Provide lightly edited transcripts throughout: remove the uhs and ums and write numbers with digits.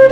Hello,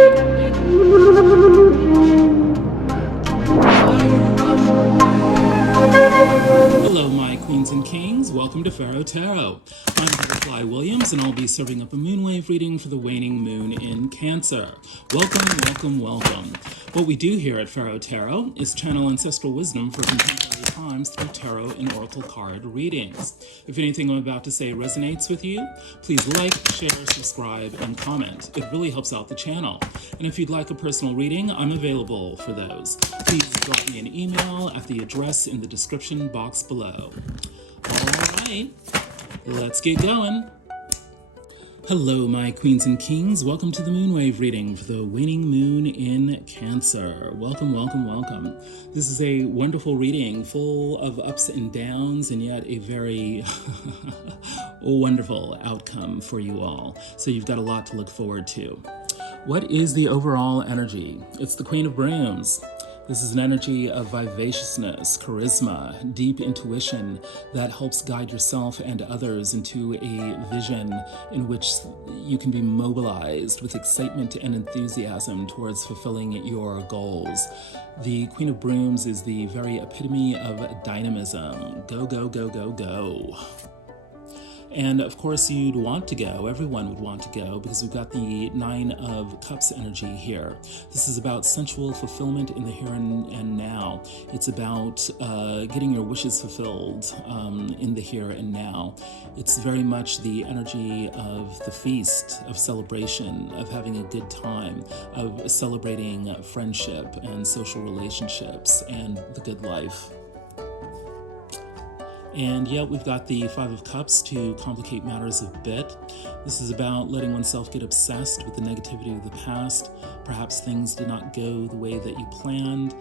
my queens and kings. Welcome to Pharaoh Tarot. I'm Butterfly Williams, and I'll be serving up a moonwave reading for the waning moon in Cancer. Welcome, welcome, welcome. What we do here at Pharaoh Tarot is channel ancestral wisdom for contemporary times through tarot and oracle card readings. If anything I'm about to say resonates with you, please like, share, subscribe, and comment. It really helps out the channel. And if you'd like a personal reading, I'm available for those. Please drop me an email at the address in the description box below. All right, let's get going. Hello, my queens and kings. Welcome to the moonwave reading for the waning moon in Cancer. Welcome, welcome, welcome. This is a wonderful reading full of ups and downs, and yet a very wonderful outcome for you all. So you've got a lot to look forward to. What is the overall energy? It's the Queen of Brooms. This is an energy of vivaciousness, charisma, deep intuition that helps guide yourself and others into a vision in which you can be mobilized with excitement and enthusiasm towards fulfilling your goals. The Queen of Brooms is the very epitome of dynamism. Go, go, go, go, go. And of course you'd want to go, everyone would want to go, because we've got the Nine of Cups energy here. This is about sensual fulfillment in the here and now. It's about getting your wishes fulfilled in the here and now. It's very much the energy of the feast, of celebration, of having a good time, of celebrating friendship and social relationships and the good life. And yet we've got the Five of Cups to complicate matters a bit. This is about letting oneself get obsessed with the negativity of the past. Perhaps things did not go the way that you planned.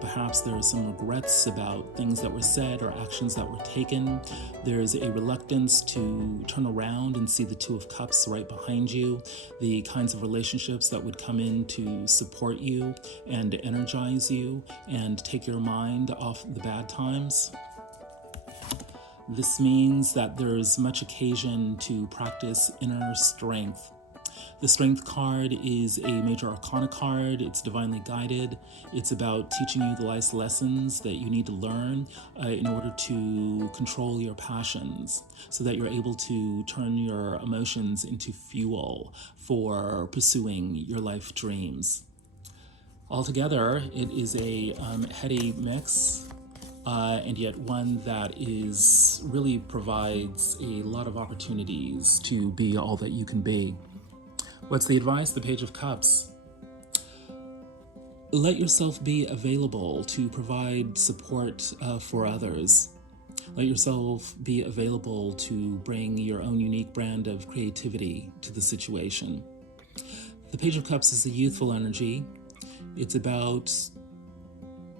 Perhaps there are some regrets about things that were said or actions that were taken. There's a reluctance to turn around and see the Two of Cups right behind you, the kinds of relationships that would come in to support you and energize you and take your mind off the bad times. This means that there's much occasion to practice inner strength. The Strength card is a major arcana card. It's divinely guided. It's about teaching you the life lessons that you need to learn in order to control your passions so that you're able to turn your emotions into fuel for pursuing your life dreams. Altogether, it is a heady mix. And yet one that really provides a lot of opportunities to be all that you can be. What's the advice? The Page of Cups. Let yourself be available to provide support for others. Let yourself be available to bring your own unique brand of creativity to the situation. The Page of Cups is a youthful energy. It's about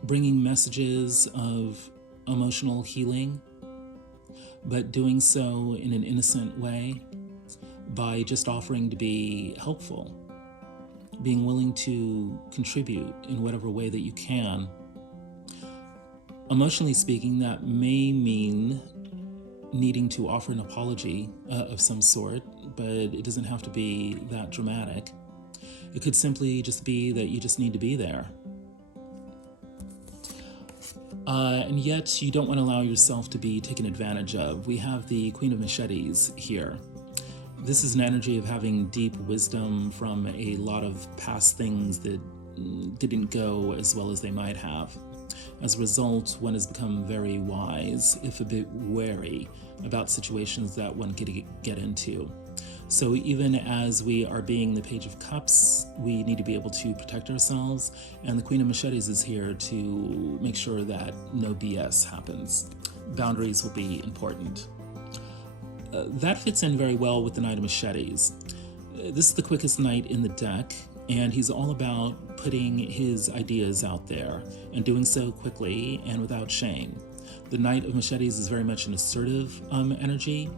bringing messages of emotional healing, but doing so in an innocent way by just offering to be helpful, being willing to contribute in whatever way that you can. Emotionally speaking, that may mean needing to offer an apology of some sort, but it doesn't have to be that dramatic. It could simply just be that you just need to be there. And yet you don't want to allow yourself to be taken advantage of. We have the Queen of Machetes here. This is an energy of having deep wisdom from a lot of past things that didn't go as well as they might have. As a result, one has become very wise, if a bit wary, about situations that one could get into. So even as we are being the Page of Cups, we need to be able to protect ourselves, and the Queen of Machetes is here to make sure that no BS happens. Boundaries will be important. That fits in very well with the Knight of Machetes. This is the quickest knight in the deck, and he's all about putting his ideas out there and doing so quickly and without shame. The Knight of Machetes is very much an assertive energy,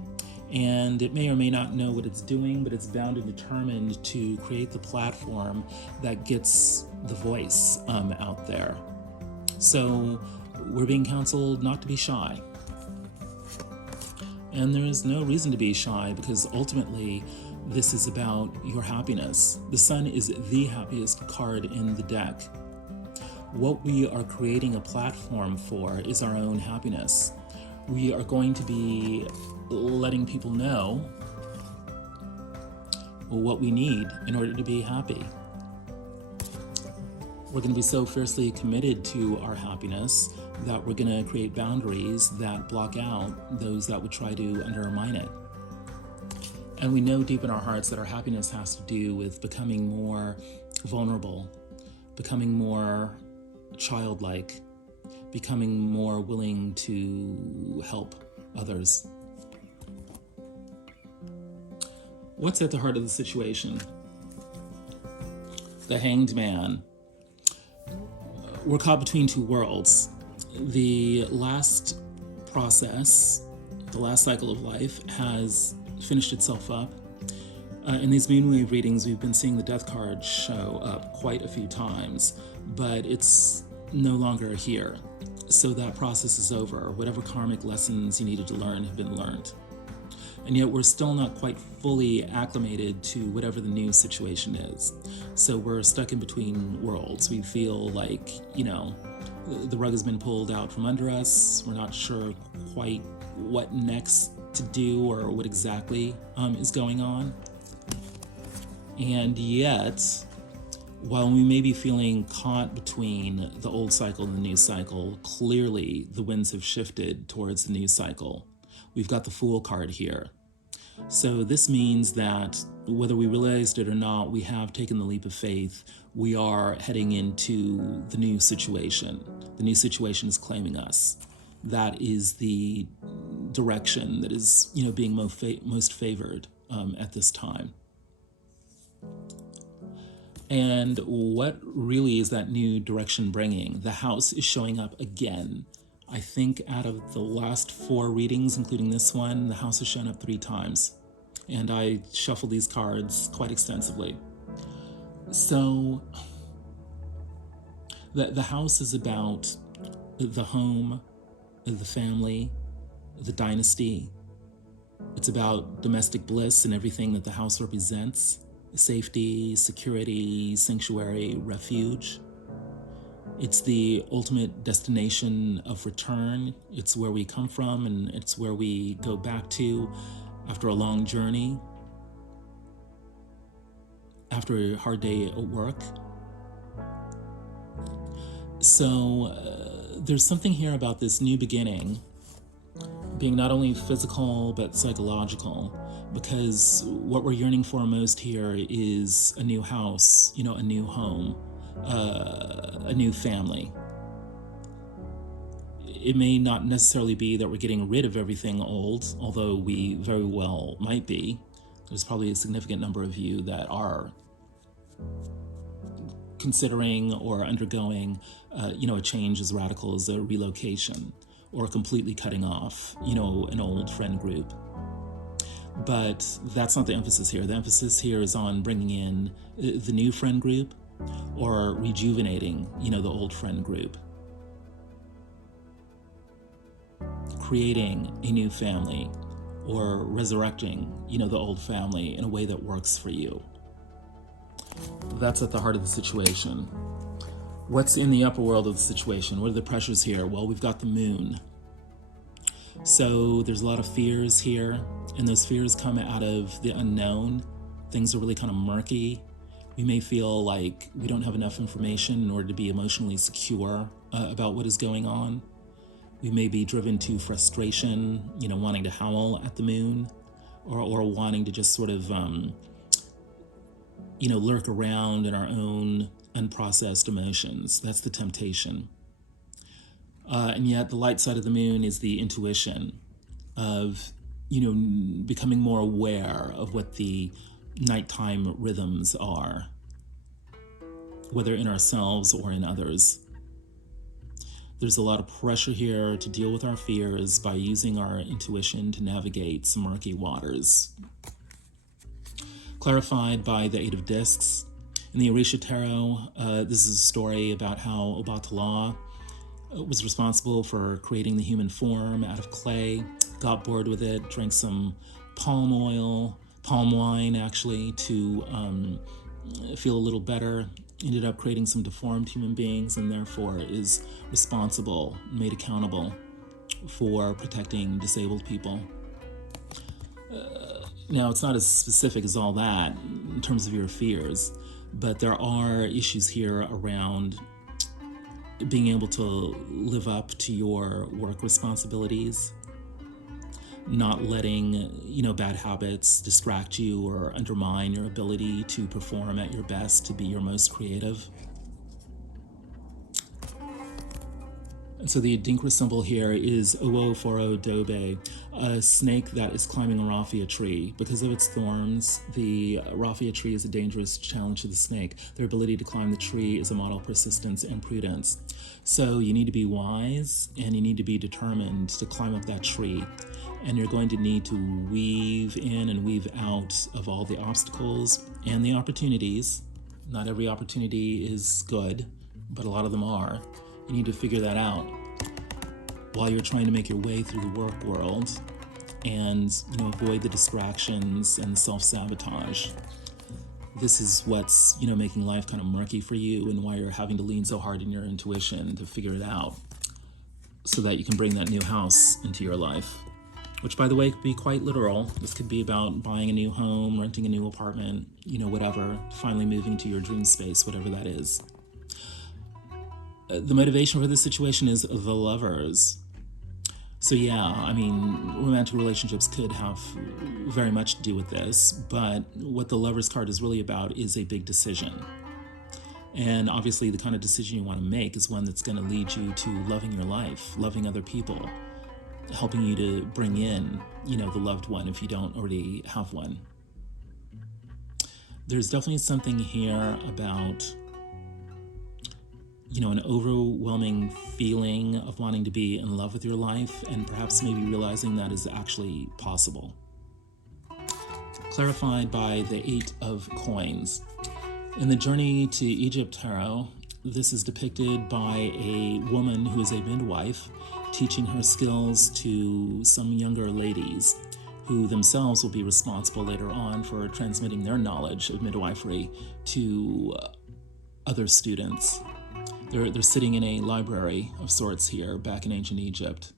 and it may or may not know what it's doing, but it's bound and determined to create the platform that gets the voice out there. So we're being counseled not to be shy. And there is no reason to be shy, because ultimately This is about your happiness. The Sun is the happiest card in the deck. What we are creating a platform for is our own happiness. We are going to be letting people know what we need in order to be happy. We're going to be so fiercely committed to our happiness that we're going to create boundaries that block out those that would try to undermine it. And we know deep in our hearts that our happiness has to do with becoming more vulnerable, becoming more childlike, becoming more willing to help others. What's at the heart of the situation? The Hanged Man. We're caught between two worlds. The last process, the last cycle of life has finished itself up. In these moonwave readings, we've been seeing the death card show up quite a few times, but it's no longer here. So that process is over. Whatever karmic lessons you needed to learn have been learned. And yet we're still not quite fully acclimated to whatever the new situation is. So we're stuck in between worlds. We feel like, the rug has been pulled out from under us. We're not sure quite what next to do or what exactly is going on. And yet, while we may be feeling caught between the old cycle and the new cycle, clearly the winds have shifted towards the new cycle. We've got the Fool card here. So this means that whether we realized it or not, we have taken the leap of faith. We are heading into the new situation. The new situation is claiming us. That is the direction that is, being most favored at this time. And what really is that new direction bringing? The House is showing up again. I think out of the last 4 readings, including this one, the House has shown up 3 times. And I shuffled these cards quite extensively. So the House is about the home, the family, the dynasty. It's about domestic bliss and everything that the House represents: safety, security, sanctuary, refuge. It's the ultimate destination of return. It's where we come from, and it's where we go back to after a long journey, after a hard day at work. So there's something here about this new beginning being not only physical but psychological, because what we're yearning for most here is a new house, a new home, a new family. It may not necessarily be that we're getting rid of everything old, although we very well might be. There's probably a significant number of you that are considering or undergoing, a change as radical as a relocation or completely cutting off, an old friend group. But that's not the emphasis here. The emphasis here is on bringing in the new friend group or rejuvenating, the old friend group. Creating a new family or resurrecting, the old family in a way that works for you. That's at the heart of the situation. What's in the upper world of the situation? What are the pressures here? Well, we've got the moon. So there's a lot of fears here, and those fears come out of the unknown. Things are really kind of murky. We may feel like we don't have enough information in order to be emotionally secure about what is going on. We may be driven to frustration, wanting to howl at the moon, or wanting to just sort of, lurk around in our own unprocessed emotions. That's the temptation. And yet the light side of the moon is the intuition of, becoming more aware of what the nighttime rhythms are, whether in ourselves or in others. There's a lot of pressure here to deal with our fears by using our intuition to navigate some murky waters. Clarified by the 8 of Discs. In the Orisha Tarot, this is a story about how Obatala was responsible for creating the human form out of clay, got bored with it, drank some palm oil, palm wine, actually, to feel a little better. Ended up creating some deformed human beings, and therefore is responsible, made accountable for protecting disabled people. Now, it's not as specific as all that in terms of your fears, but there are issues here around being able to live up to your work responsibilities, not letting, bad habits distract you or undermine your ability to perform at your best, to be your most creative. And so the Adinkra symbol here is Owo Dobe, a snake that is climbing a raffia tree. Because of its thorns, the raffia tree is a dangerous challenge to the snake. Their ability to climb the tree is a model of persistence and prudence. So you need to be wise, and you need to be determined to climb up that tree. And you're going to need to weave in and weave out of all the obstacles and the opportunities. Not every opportunity is good, but a lot of them are. You need to figure that out while you're trying to make your way through the work world and, avoid the distractions and self-sabotage. This is what's, making life kind of murky for you, and why you're having to lean so hard in your intuition to figure it out so that you can bring that new house into your life. Which, by the way, could be quite literal. This could be about buying a new home, renting a new apartment, whatever, finally moving to your dream space, whatever that is. The motivation for this situation is the Lovers. So yeah, romantic relationships could have very much to do with this, but what the Lovers card is really about is a big decision. And obviously the kind of decision you want to make is one that's going to lead you to loving your life, loving other people, helping you to bring in, the loved one if you don't already have one. There's definitely something here about, an overwhelming feeling of wanting to be in love with your life, and perhaps maybe realizing that is actually possible. Clarified by the 8 of Coins. In the Journey to Egypt tarot, this is depicted by a woman who is a midwife teaching her skills to some younger ladies who themselves will be responsible later on for transmitting their knowledge of midwifery to other students. They're sitting in a library of sorts here back in ancient Egypt.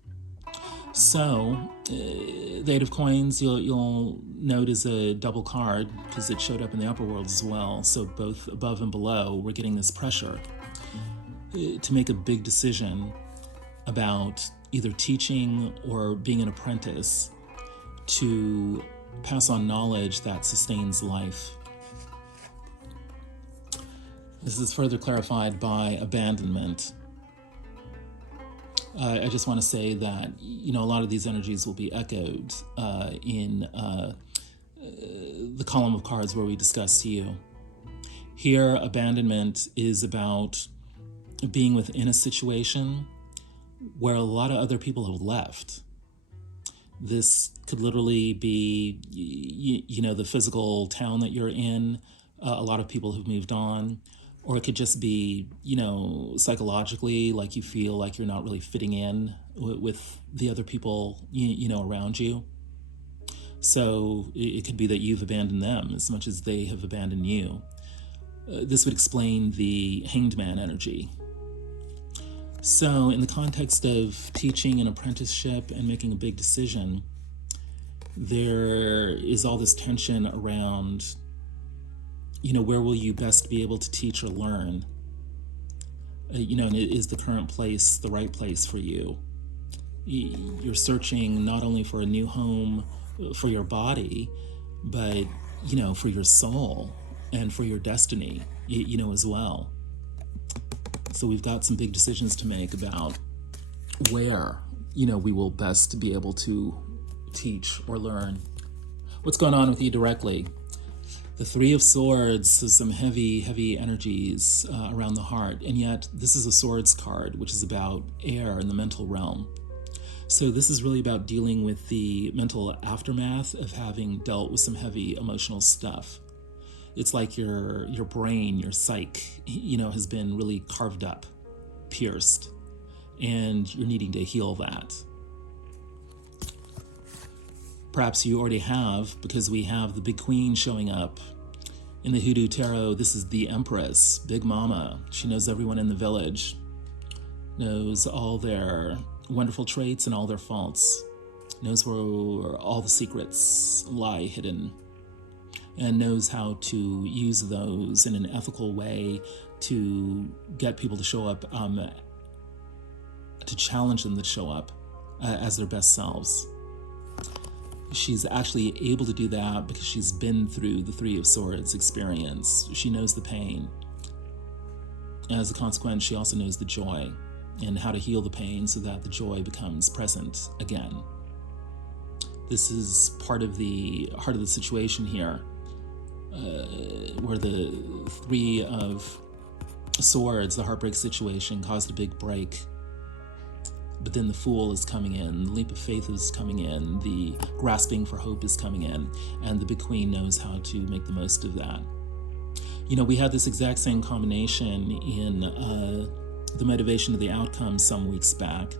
So, the 8 of Coins, you'll note, is a double card because it showed up in the upper world as well. So both above and below, we're getting this pressure to make a big decision about either teaching or being an apprentice to pass on knowledge that sustains life. This is further clarified by abandonment. I just want to say that, a lot of these energies will be echoed in the column of cards where we discuss you. Here, abandonment is about being within a situation where a lot of other people have left. This could literally be, the physical town that you're in. A lot of people have moved on. Or it could just be, psychologically, like you feel like you're not really fitting in with the other people, around you. So it could be that you've abandoned them as much as they have abandoned you. This would explain the Hanged Man energy. So in the context of teaching an apprenticeship and making a big decision, there is all this tension around, where will you best be able to teach or learn? And is the current place the right place for you? You're searching not only for a new home for your body, but, for your soul and for your destiny, as well. So we've got some big decisions to make about where, we will best be able to teach or learn. What's going on with you directly? The 3 of Swords, so some heavy energies around the heart, and yet this is a Swords card, which is about air in the mental realm. So this is really about dealing with the mental aftermath of having dealt with some heavy emotional stuff. It's like your brain, your psyche, has been really carved up, pierced, and you're needing to heal that. Perhaps you already have, because we have the big queen showing up. In the Hoodoo Tarot, this is the Empress, Big Mama. She knows everyone in the village, knows all their wonderful traits and all their faults, knows where all the secrets lie hidden, and knows how to use those in an ethical way to get people to show up, to challenge them to show up as their best selves. She's actually able to do that because she's been through the Three of Swords experience. She knows the pain. As a consequence, she also knows the joy and how to heal the pain so that the joy becomes present again. This is part of the heart of the situation here, where the Three of Swords, the heartbreak situation, caused a big break. But then the Fool is coming in, the leap of faith is coming in, the grasping for hope is coming in, and the big queen knows how to make the most of that. You know, we had this exact same combination in the motivation of the outcome some weeks back.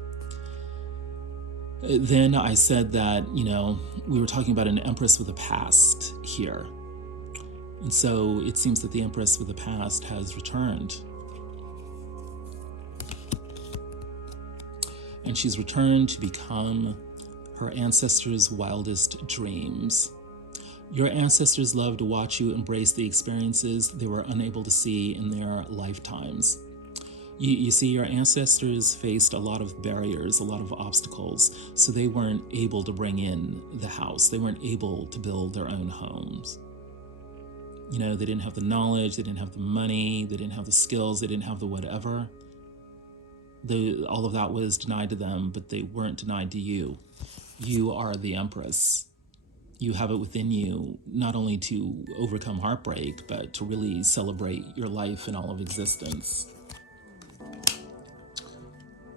Then I said that, you know, we were talking about an Empress with a past here. And so it seems that the Empress with the past has returned. And she's returned to become her ancestors' wildest dreams. Your ancestors love to watch you embrace the experiences they were unable to see in their lifetimes. You see, your ancestors faced a lot of barriers, a lot of obstacles, so they weren't able to bring in the house. They weren't able to build their own homes. You know, they didn't have the knowledge, they didn't have the money, they didn't have the skills, they didn't have the whatever. All of that was denied to them, but they weren't denied to you. You are the Empress. You have it within you, not only to overcome heartbreak, but to really celebrate your life and all of existence.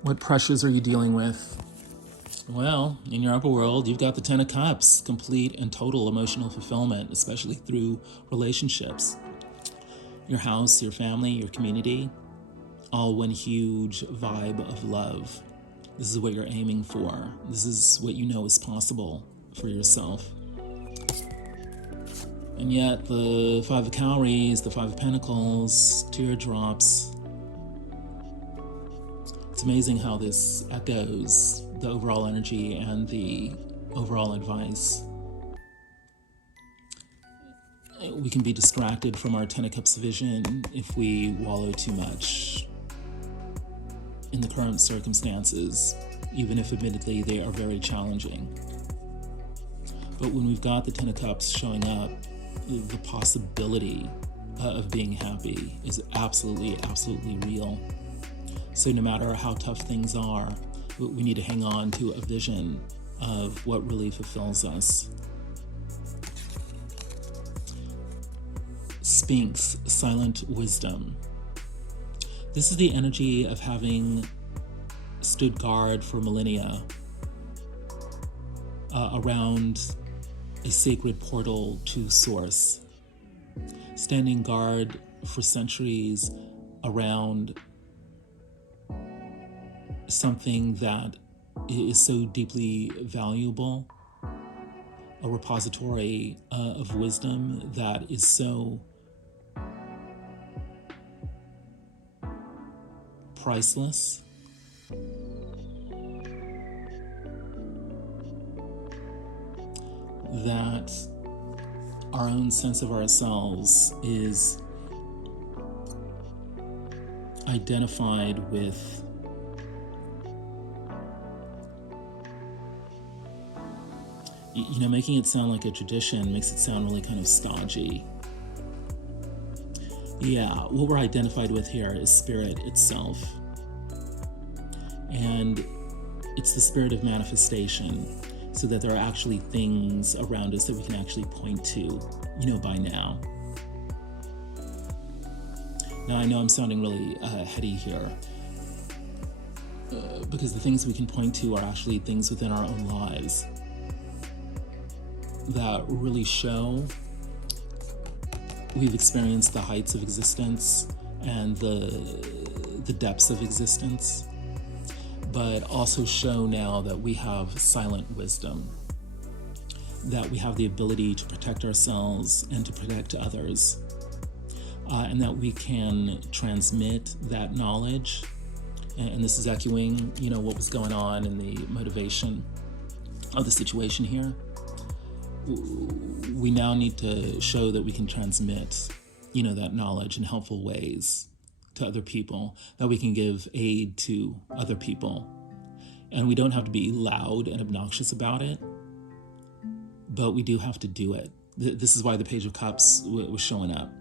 What pressures are you dealing with? Well, in your upper world, you've got the Ten of Cups, complete and total emotional fulfillment, especially through relationships. Your house, your family, your community, all one huge vibe of love. This is what you're aiming for. This is what you know is possible for yourself. And yet the Five of Cowries, the Five of Pentacles, teardrops. It's amazing how this echoes the overall energy and the overall advice. We can be distracted from our Ten of Cups vision if we wallow too much in the current circumstances, even if admittedly they are very challenging. But when we've got the Ten of Cups showing up, the possibility of being happy is absolutely, absolutely real. So no matter how tough things are, we need to hang on to a vision of what really fulfills us. Sphinx, silent wisdom. This is the energy of having stood guard for millennia around a sacred portal to source, standing guard for centuries around something that is so deeply valuable, a repository of wisdom that is so priceless. That our own sense of ourselves is identified with making it sound like a tradition makes it sound really kind of stodgy. Yeah, what we're identified with here is spirit itself. And it's the spirit of manifestation, so that there are actually things around us that we can actually point to, by now. Now, I know I'm sounding really heady here, because the things we can point to are actually things within our own lives that really show we've experienced the heights of existence and the depths of existence, but also show now that we have silent wisdom. that we have the ability to protect ourselves and to protect others, and that we can transmit that knowledge. And this is echoing, what was going on in the motivation of the situation here. We now need to show that we can transmit, that knowledge in helpful ways to other people, that we can give aid to other people. And we don't have to be loud and obnoxious about it, but we do have to do it. This is why the Page of Cups was showing up.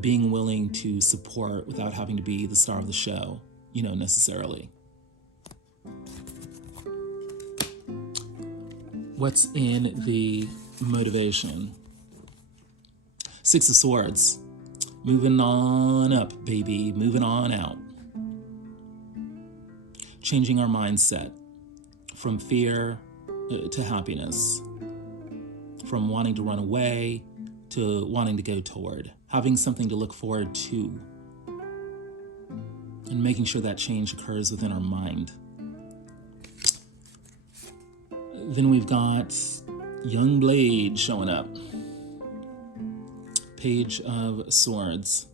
Being willing to support without having to be the star of the show, necessarily. What's in the motivation? Six of Swords. Moving on up, baby. Moving on out. Changing our mindset from fear to happiness. From wanting to run away to wanting to go toward. Having something to look forward to. And making sure that change occurs within our mind. Then we've got Young Blade showing up. Page of Swords.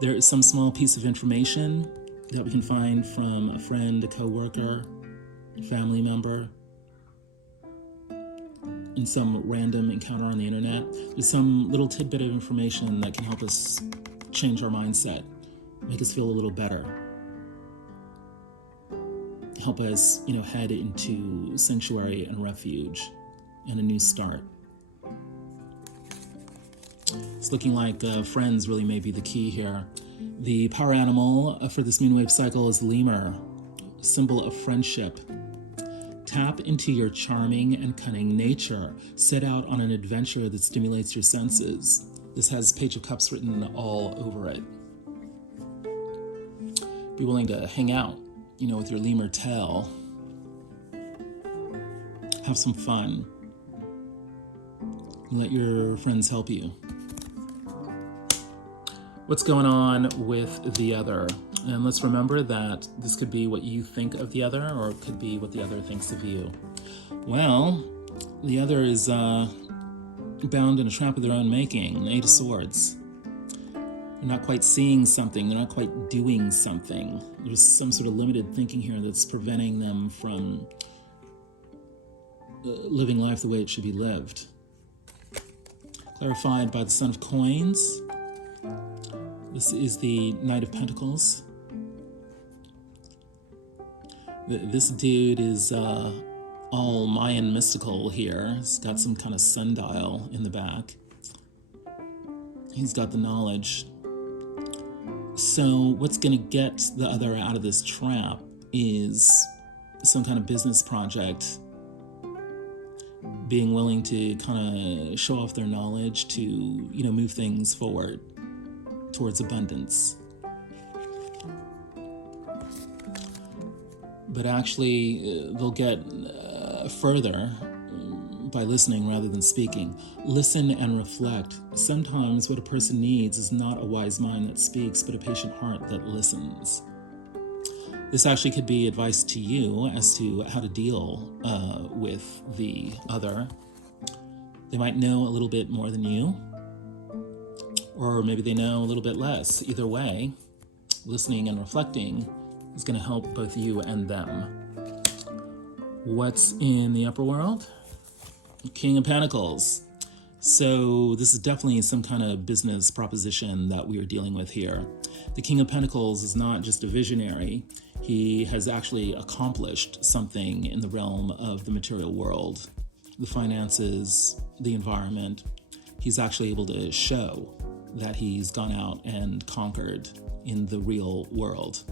There is some small piece of information that we can find from a friend, a co-worker, a family member, in some random encounter on the internet. There's some little tidbit of information that can help us change our mindset, make us feel a little better, help us, head into sanctuary and refuge and a new start. It's looking like friends really may be the key here. The power animal for this moonwave cycle is lemur, symbol of friendship. Tap into your charming and cunning nature. Set out on an adventure that stimulates your senses. This has Page of Cups written all over it. Be willing to hang out, with your lemur tail. Have some fun. Let your friends help you. What's going on with the other? And let's remember that this could be what you think of the other, or it could be what the other thinks of you. Well, the other is bound in a trap of their own making, the Eight of Swords. They're not quite seeing something, they're not quite doing something. There's some sort of limited thinking here that's preventing them from living life the way it should be lived. Clarified by the Son of Coins. This is the Knight of Pentacles. This dude is all Mayan mystical here. He's got some kind of sundial in the back. He's got the knowledge. So what's going to get the other out of this trap is some kind of business project, being willing to kind of show off their knowledge to, move things forward towards abundance. But actually, they'll get further by listening rather than speaking. Listen and reflect. Sometimes what a person needs is not a wise mind that speaks, but a patient heart that listens. This actually could be advice to you as to how to deal with the other. They might know a little bit more than you, or maybe they know a little bit less. Either way, listening and reflecting is going to help both you and them. What's in the upper world? King of Pentacles. So this is definitely some kind of business proposition that we are dealing with here. The King of Pentacles is not just a visionary. He has actually accomplished something in the realm of the material world, the finances, the environment. He's actually able to show that he's gone out and conquered in the real world.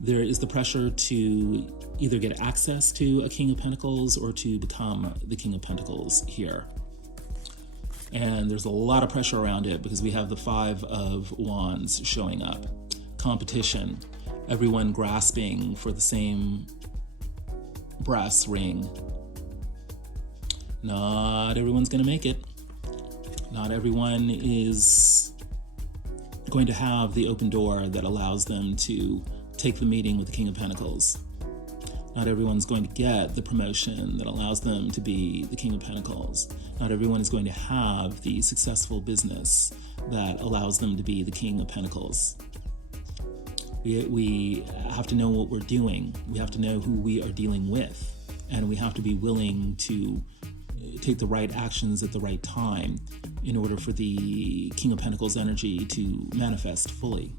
There is the pressure to either get access to a King of Pentacles or to become the King of Pentacles here. And there's a lot of pressure around it because we have the Five of Wands showing up. Competition, everyone grasping for the same brass ring. Not everyone's going to make it. Not everyone is going to have the open door that allows them to take the meeting with the King of Pentacles. Not everyone's going to get the promotion that allows them to be the King of Pentacles. Not everyone is going to have the successful business that allows them to be the King of Pentacles. We have to know what we're doing. We have to know who we are dealing with. And we have to be willing to take the right actions at the right time in order for the King of Pentacles energy to manifest fully.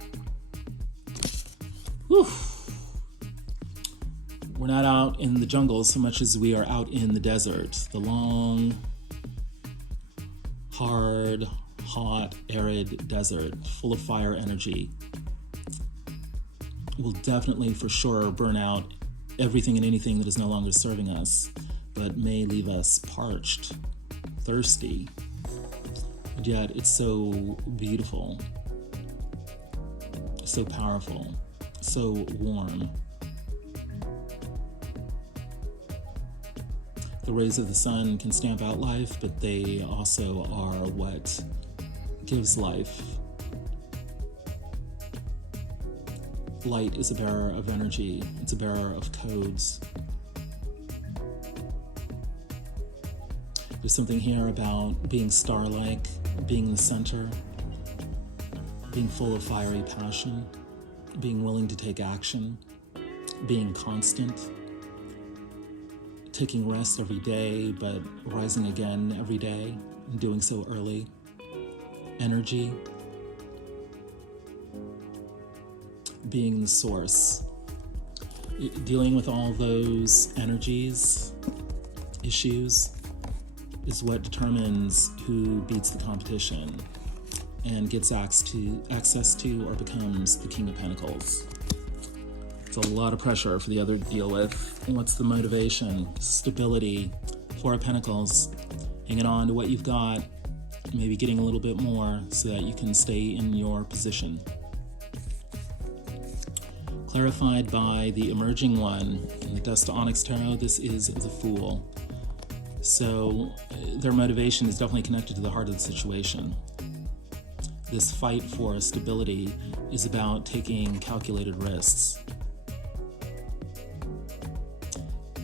Whew. We're not out in the jungle so much as we are out in the desert. The long, hard, hot, arid desert full of fire energy will definitely for sure burn out everything and anything that is no longer serving us, but may leave us parched, thirsty. And yet it's so beautiful, so powerful, so warm. The rays of the sun can stamp out life, but they also are what gives life. Light is a bearer of energy. It's a bearer of codes. There's something here about being star-like, being the center, being full of fiery passion, being willing to take action, being constant, taking rest every day, but rising again every day and doing so early. Energy, being the source. Dealing with all those energies, issues, is what determines who beats the competition and gets access to or becomes the King of Pentacles. It's a lot of pressure for the other to deal with. And what's the motivation? Stability. Four of Pentacles. Hanging on to what you've got, maybe getting a little bit more so that you can stay in your position. Clarified by the emerging one in the Dust to Onyx Tarot, this is the Fool. So their motivation is definitely connected to the heart of the situation. This fight for stability is about taking calculated risks.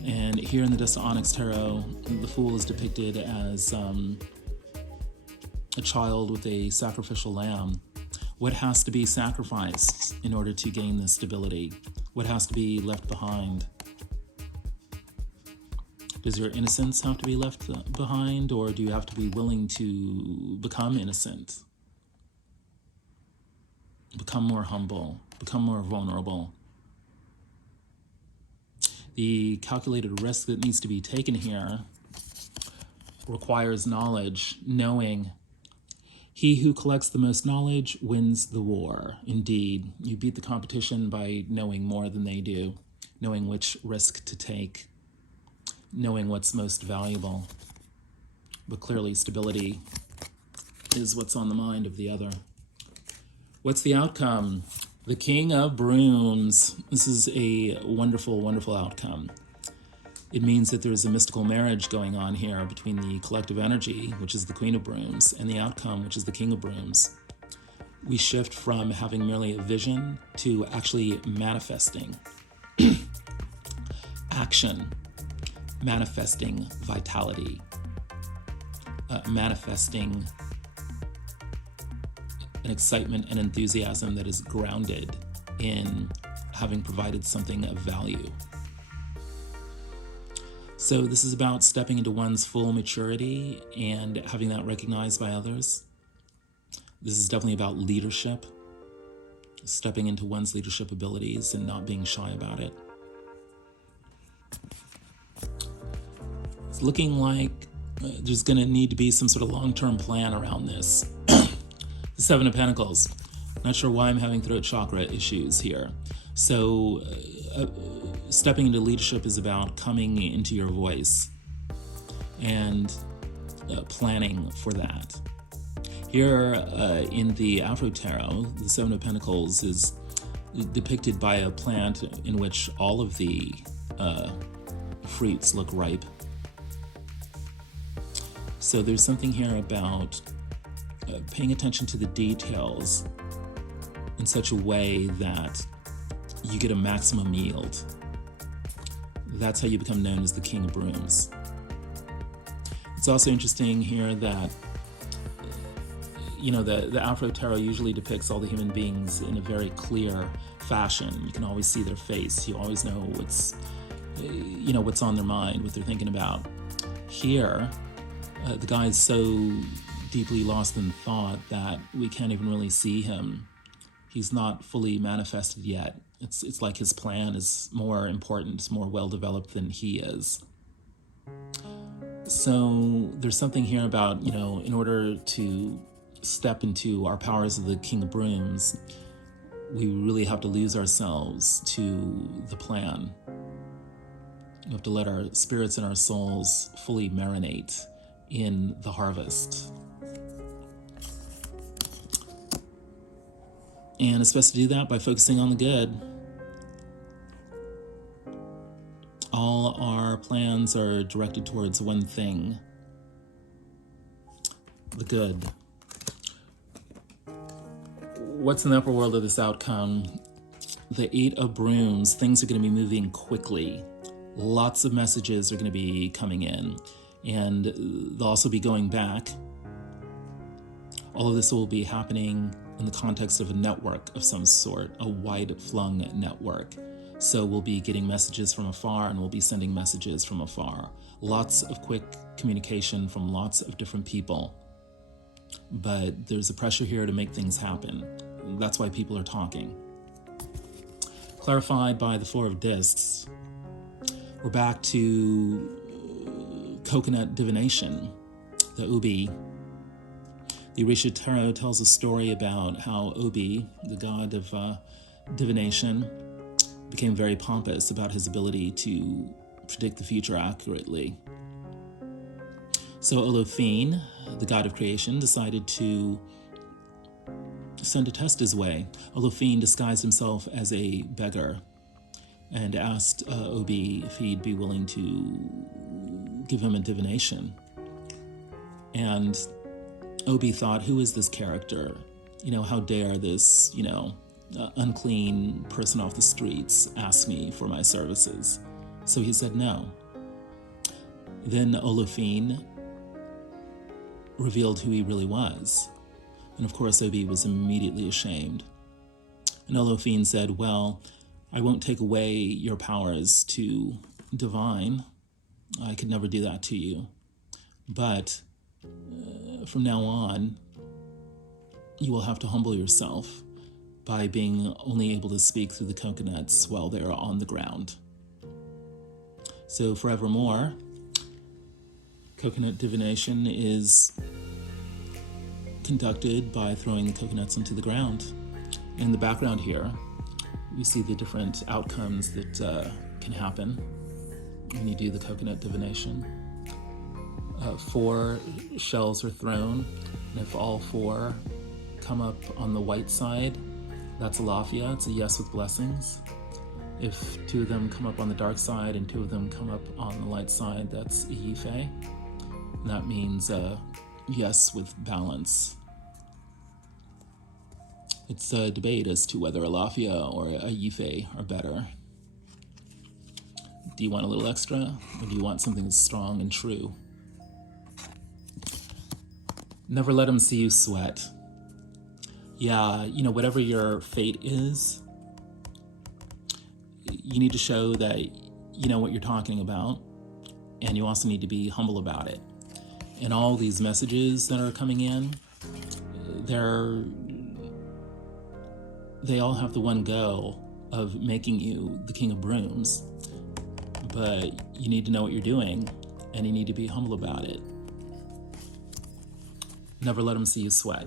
And here in the Dust to Onyx Tarot, the Fool is depicted as a child with a sacrificial lamb. What has to be sacrificed in order to gain this stability? What has to be left behind? Does your innocence have to be left behind, or do you have to be willing to become innocent? Become more humble, become more vulnerable. The calculated risk that needs to be taken here requires knowledge, knowing. He who collects the most knowledge wins the war. Indeed, you beat the competition by knowing more than they do, knowing which risk to take, knowing what's most valuable. But clearly, stability is what's on the mind of the other. What's the outcome? The King of Brooms. This is a wonderful, wonderful outcome. It means that there's a mystical marriage going on here between the collective energy, which is the Queen of Brooms, and the outcome, which is the King of Brooms. We shift from having merely a vision to actually manifesting. Action. Manifesting vitality. Manifesting an excitement and enthusiasm that is grounded in having provided something of value. So this is about stepping into one's full maturity and having that recognized by others. This is definitely about leadership, stepping into one's leadership abilities and not being shy about it. It's looking like there's going to need to be some sort of long-term plan around this. The Seven of Pentacles. Not sure why I'm having throat chakra issues here. So stepping into leadership is about coming into your voice and planning for that. Here in the Afro Tarot, the Seven of Pentacles is depicted by a plant in which all of the fruits look ripe. So there's something here about paying attention to the details in such a way that you get a maximum yield. That's how you become known as the King of Brooms. It's also interesting here that, the Afro tarot usually depicts all the human beings in a very clear fashion. You can always see their face. You always know what's on their mind, what they're thinking about. Here, the guy is so deeply lost in thought that we can't even really see him. He's not fully manifested yet. It's like his plan is more important, it's more well-developed than he is. So there's something here about, in order to step into our powers of the King of Brooms, we really have to lose ourselves to the plan. We have to let our spirits and our souls fully marinate in the harvest. And it's best to do that by focusing on the good. All our plans are directed towards one thing: the good. What's in the upper world of this outcome? The Eight of Brooms, things are going to be moving quickly. Lots of messages are going to be coming in, and they'll also be going back. All of this will be happening in the context of a network of some sort, a wide-flung network. So we'll be getting messages from afar, and we'll be sending messages from afar. Lots of quick communication from lots of different people. But there's a pressure here to make things happen. That's why people are talking. Clarified by the Four of Discs, we're back to coconut divination, the Obi. The Orisha tarot tells a story about how Obi, the god of divination, became very pompous about his ability to predict the future accurately. So Olofin, the god of creation, decided to send a test his way. Olofin disguised himself as a beggar and asked Obi if he'd be willing to give him a divination. And Obi thought, who is this character? How dare this, unclean person off the streets ask me for my services? So he said no. Then Olofin revealed who he really was. And of course, Obi was immediately ashamed. And Olofin said, well, I won't take away your powers to divine. I could never do that to you. But from now on, you will have to humble yourself by being only able to speak through the coconuts while they're on the ground. So forevermore, coconut divination is conducted by throwing the coconuts into the ground. In the background here, you see the different outcomes that can happen when you do the coconut divination. 4 shells are thrown, and if all 4 come up on the white side, that's a lafia, it's a yes with blessings. If 2 of them come up on the dark side and 2 of them come up on the light side, that's a yife. And that means yes with balance. It's a debate as to whether a lafia or a yife are better. Do you want a little extra, or do you want something that's strong and true? Never let them see you sweat. Yeah, whatever your fate is, you need to show that you know what you're talking about, and you also need to be humble about it. And all these messages that are coming in, they all have the one goal of making you the King of Brooms, but you need to know what you're doing, and you need to be humble about it. Never let them see you sweat.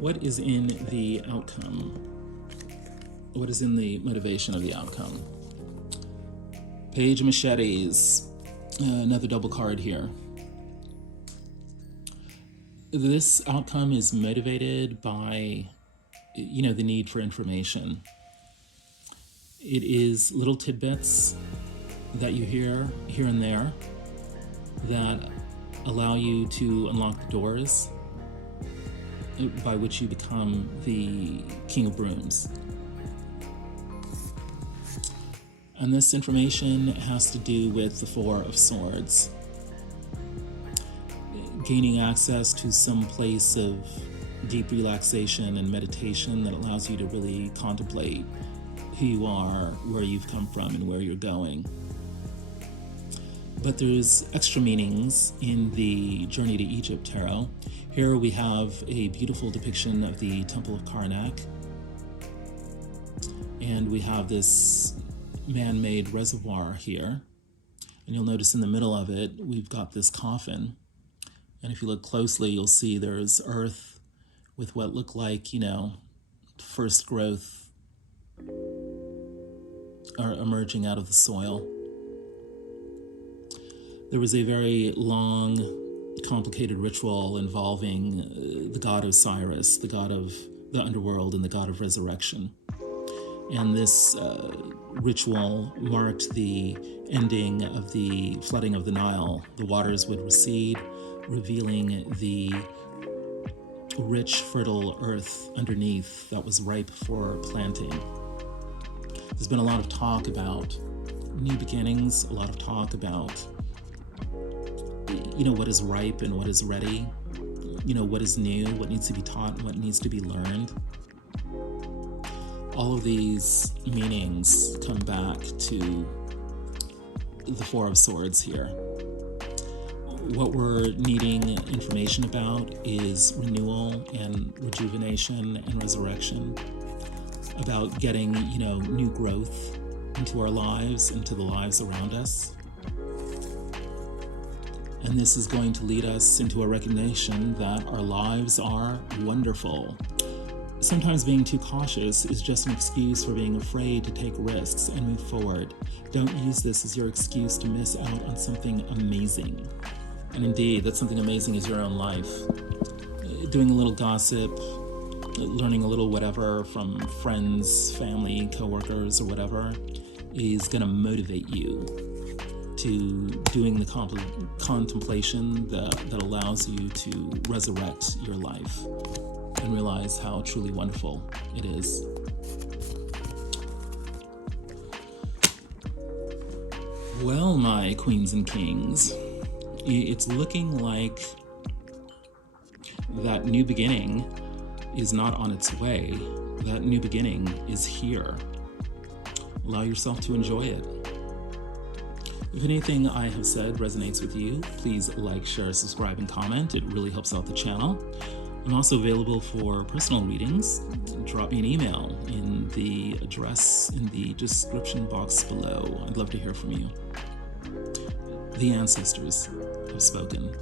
What is in the outcome? What is in the motivation of the outcome? Page of Machetes. Another double card here. This outcome is motivated by, the need for information. It is little tidbits that you hear here and there that allow you to unlock the doors by which you become the King of Brooms. And this information has to do with the Four of Swords. Gaining access to some place of deep relaxation and meditation that allows you to really contemplate who you are, where you've come from, and where you're going. But there's extra meanings in the Journey to Egypt tarot. Here we have a beautiful depiction of the Temple of Karnak. And we have this man-made reservoir here. And you'll notice in the middle of it, we've got this coffin. And if you look closely, you'll see there's earth with what look like, first growth are emerging out of the soil. There was a very long, complicated ritual involving the god Osiris, the god of the underworld, and the god of resurrection. And this ritual marked the ending of the flooding of the Nile. The waters would recede, revealing the rich, fertile earth underneath that was ripe for planting. There's been a lot of talk about new beginnings, a lot of talk about what is ripe and what is ready, what is new, what needs to be taught, and what needs to be learned. All of these meanings come back to the Four of Swords here. What we're needing information about is renewal and rejuvenation and resurrection, about getting, new growth into our lives, into the lives around us. And this is going to lead us into a recognition that our lives are wonderful. Sometimes being too cautious is just an excuse for being afraid to take risks and move forward. Don't use this as your excuse to miss out on something amazing. And indeed, that something amazing is your own life. Doing a little gossip, learning a little whatever from friends, family, coworkers, or whatever is going to motivate you to doing the contemplation that allows you to resurrect your life and realize how truly wonderful it is. Well, my queens and kings, it's looking like that new beginning is not on its way. That new beginning is here. Allow yourself to enjoy it. If anything I have said resonates with you, please like, share, subscribe, and comment. It really helps out the channel. I'm also available for personal readings. Drop me an email in the address in the description box below. I'd love to hear from you. The ancestors have spoken.